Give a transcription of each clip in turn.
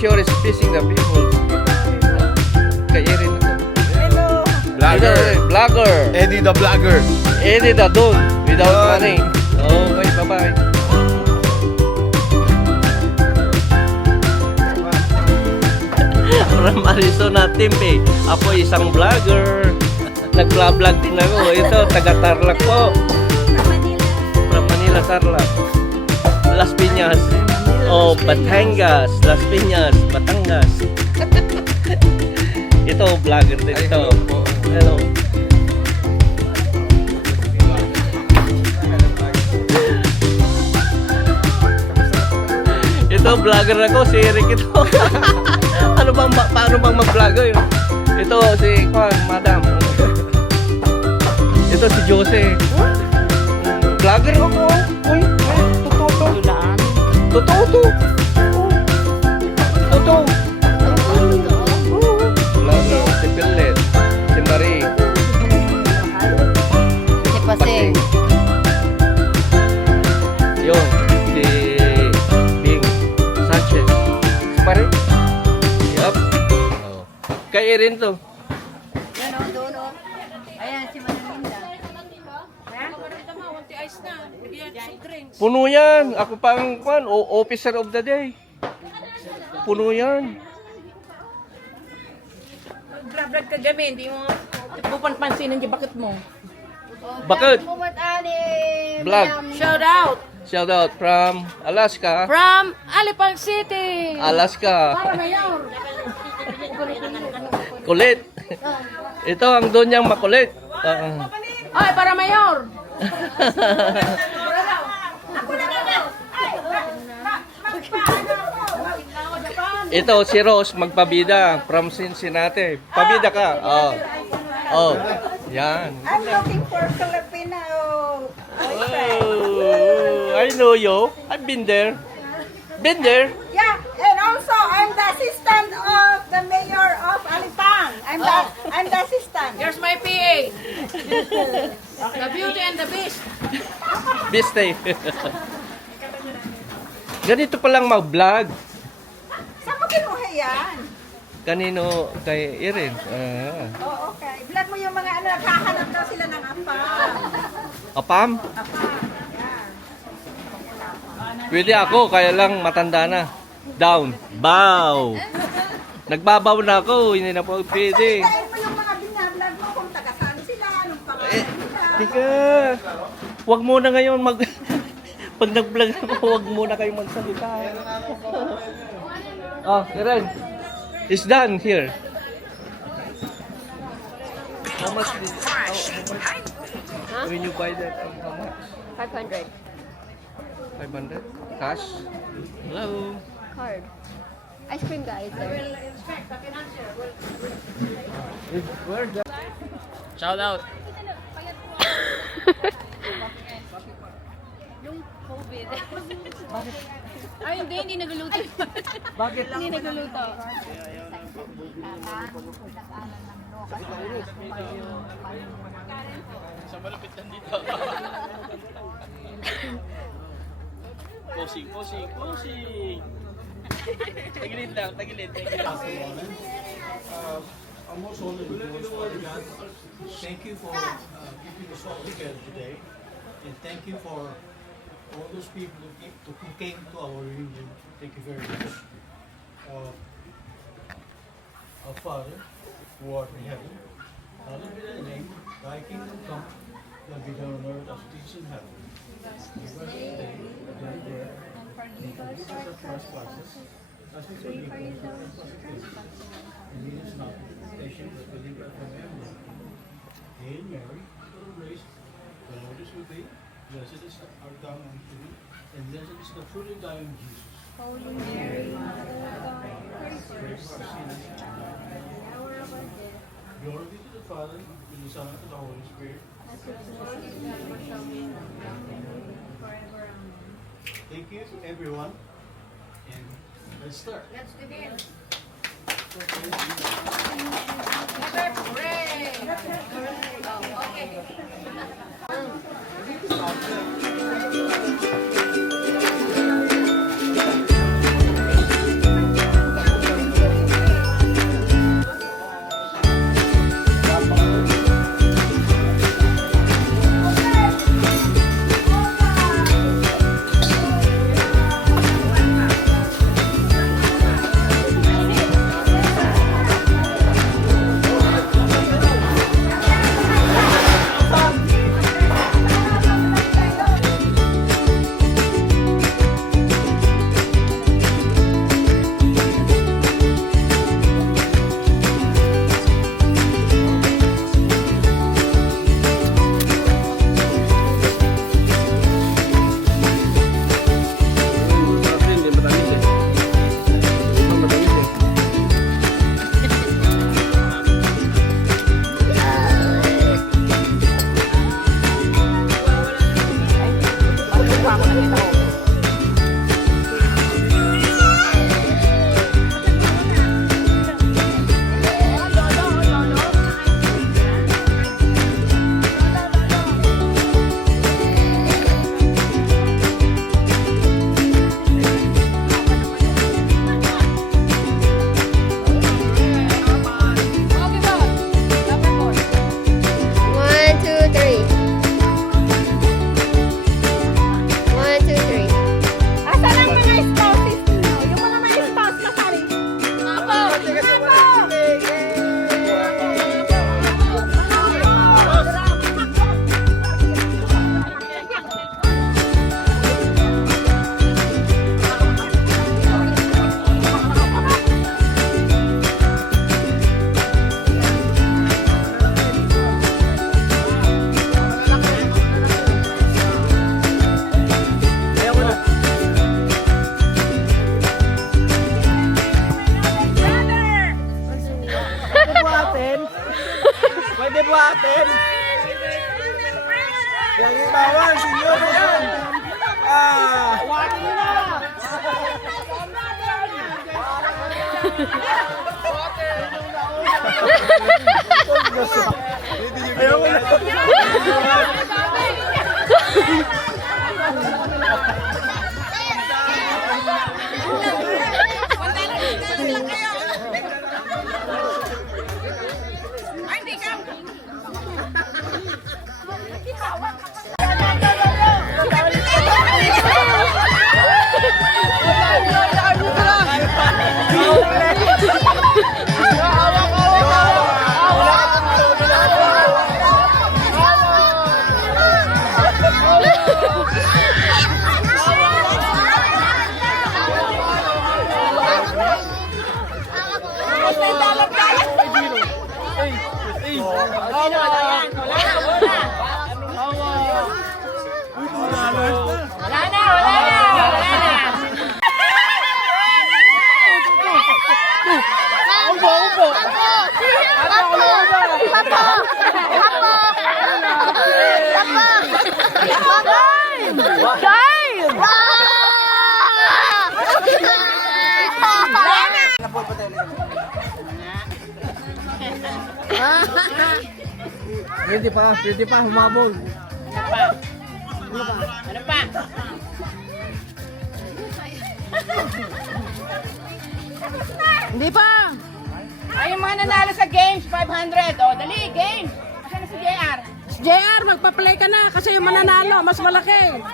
Sure is facing the people. Kay Erin ito. Hello. Vlogger. Eddie the vlogger. Eddie the dog without money. Okay, bye-bye. From Arizona, Tempe. Ako isang vlogger. Nag-vlog din ako. Ito, taga-Tarlac po. From Manila, Tarlac. Las Piñas. Oh, Batangas, Las Piñas, Batangas. Ito, vlogger din ito. Hello. Ito, vlogger ako, si Eric ito. Paano bang mag-vlogger yun? Ito, si Juan, Madam. Ito, si Jose. Vlogger ako. Uy, totoo to. Totoo to. Totoo. Vlogger, si Pillet, si Marie. Si Paseng. Yun, si Bing Sanchez. Si Marie. Yup. Kay Erin to. Yan o, doon o. Ayan, si Manalinda. Puno yan. Ako pa ang officer of the day. Puno yan. Vlog ka kami, hindi mo pupanpansin ang bakit mo. Bakit? Vlog. Shout out Shout out from Alaska. from Alipal City. Alaska. Para mayor. Kulit. Ito ang doon niyang makulit. Ay, para mayor. Ito si Rose magpabida from Cincinnati. Pabida ka. Oh. Oh. Yan. I'm looking for Filipino. Oh, I know you. I've been there. Been there. Yeah, assistant of the mayor of Alipang. I'm the assistant. Here's my PA. The beauty and the beast. Biste. Ganito palang mag-vlog. Saan mo kinuha yan? Kanino kay Irin. Oh, okay. Vlog mo yung mga ano, naghahanap daw sila ng apa. Apam? Apa. Yan. Pwede ako, kaya lang matanda na. Down. Bow. Nagbabaw na ako, hindi na po pwede. Dahil mo yung mga binablog mo kung taga saan sila, anong pangalan nila. Tika, wag muna ngayon mag... Pag nag-vlog ako, wag muna kayong magsalita. Oh, Iren. It's done here. How much is when you buy that? How much? 500. 500? Cash? Hello? Card. Ice cream guys there. Where the... Shout out. Yung COVID. Ay, hindi nagluluto. Bakit? Hindi nagluluto. Posing. Tagilid lang, tagilid. Our most holy Lord, Father God, thank you for keeping us all together today, and thank you for all those people who came to our reunion. Thank you very much. Our Father, who art in heaven, hallowed be thy name. Thy kingdom come. Thy be done on earth as it is in heaven. Give us this day our daily bread, and forgive us our trespasses, as we forgive those who trespass. And lead us not into temptation, but deliver us from evil. Hail Mary, full of grace, the Lord is with thee. Blessed is thou among women, and blessed is the fruit of thy womb, Jesus. Holy Mary, Mother of God, pray for Pray us. for our sinners, At the hour of our death. glory be to the Father, to the Son, and to the Holy Spirit. As it was in heaven, so be now and forever. Amen. Thank you, everyone, and let's start. Let's begin. One, two, three. Pwede pa, humabol. Ano pa? Hindi pa. Ay, yung mga nanalo sa games, 500. O, dali, games. Asan na si JR? JR, magpa-play ka na kasi yung mananalo, mas malaki.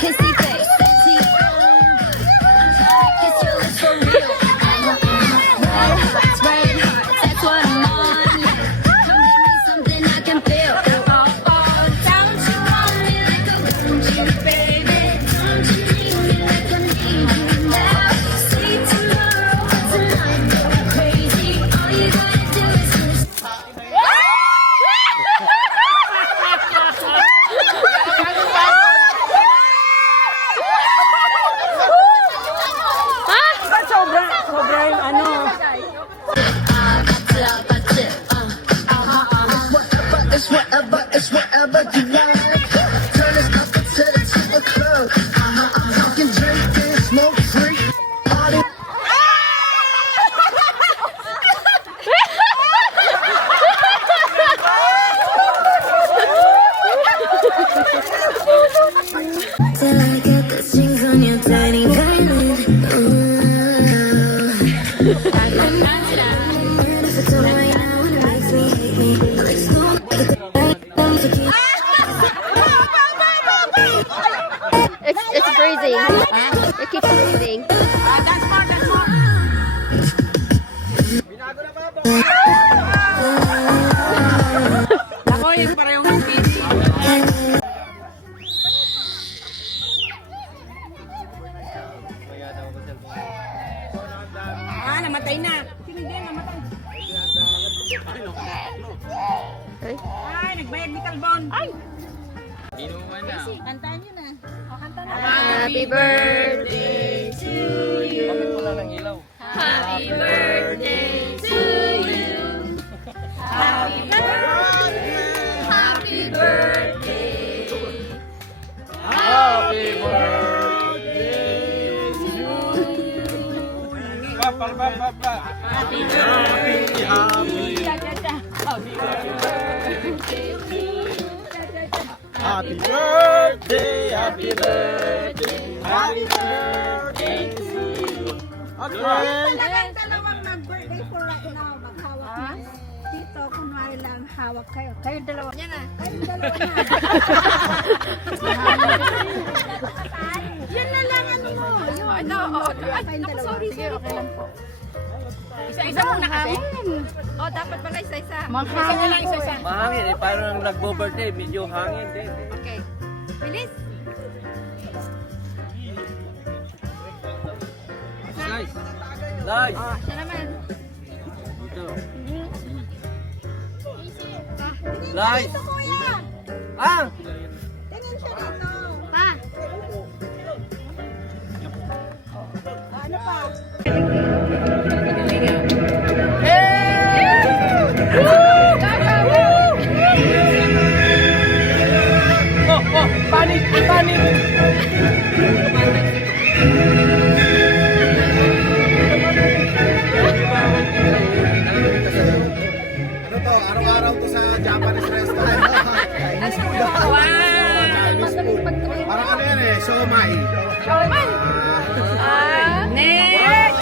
Kissy face, sexy. Kiss your lips for real. That's right, that's what I'm on. Come give me something I can feel. Oh, don't you want me like a don't you, baby? Don't you need me like I need you now? Say tomorrow, but tonight go crazy. All you gotta do is just. Sobra yung ano. It's whatever you like. Turn this up to the club. You can drink and smoke free. Party. Till I get the strings on your tiny violin. If it's on right now and it makes me hate me, let's go. It's freezing. It keeps freezing. Ako yung parehong speed. Namatay na. Sino hindi namatay? Ay, nagbayag ni Talbon. Ay! Kantahan nyo na. O, kanta na. Happy birthday to you. Bakit wala ng ilaw? Happy birthday to you. Happy birthday. Happy birthday. Happy birthday Pa. Happy birthday. Happy birthday, happy birthday, happy birthday to you. Okay. Talagang dalawang nag-birthday for right now. Maghawak na. Dito, kunwari lang hawak kayo. Kayong dalawa. Yan na. Kayong dalawa na. Yun na lang ano mo. Yun. Ano, oo. Ay, Kayong naku, dalawa. sorry, Sige, sorry okay po. lang po. Isa-isa muna kasi. Oh, dapat pala isa-isa. Isa lang, isa-isa. Mahangin eh, parang nagbo-birthday, medyo hangin din eh. Okay. Bilis. Nice. Nice. Oh, siya naman. Dito. Nice. Nice. Ito, kuya. Ah! Tingin siya dito. Pa. Ano pa? Oh, panik, panik. Ano to? Araw-araw to sa Japanese restaurant. Chinese food. Chinese food. Parang ano yan eh, siomai. Next.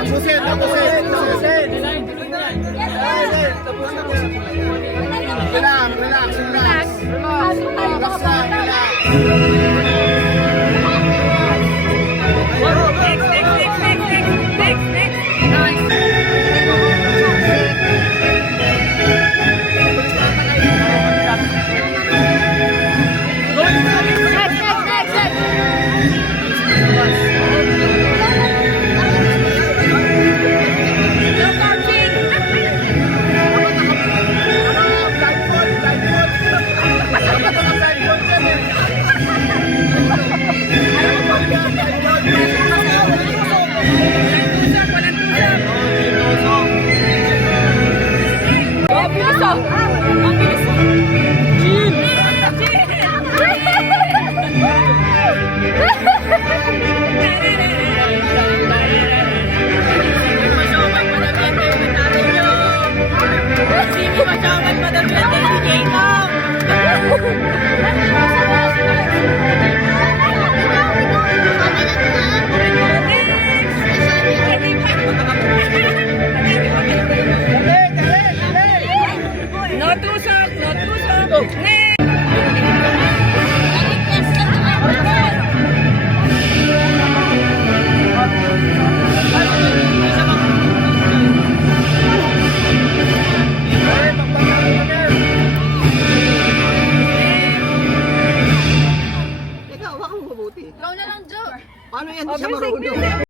Tapusin, tapusin, tapusin. Relax, relax, relax. Relax lang, relax. Blindfold, blindfold. Blindfold yan eh. No tusok, no tusok. Next. Ikaw, wag kang mabuti. Ikaw na lang, Joe. Paano yan? Di siya marunong.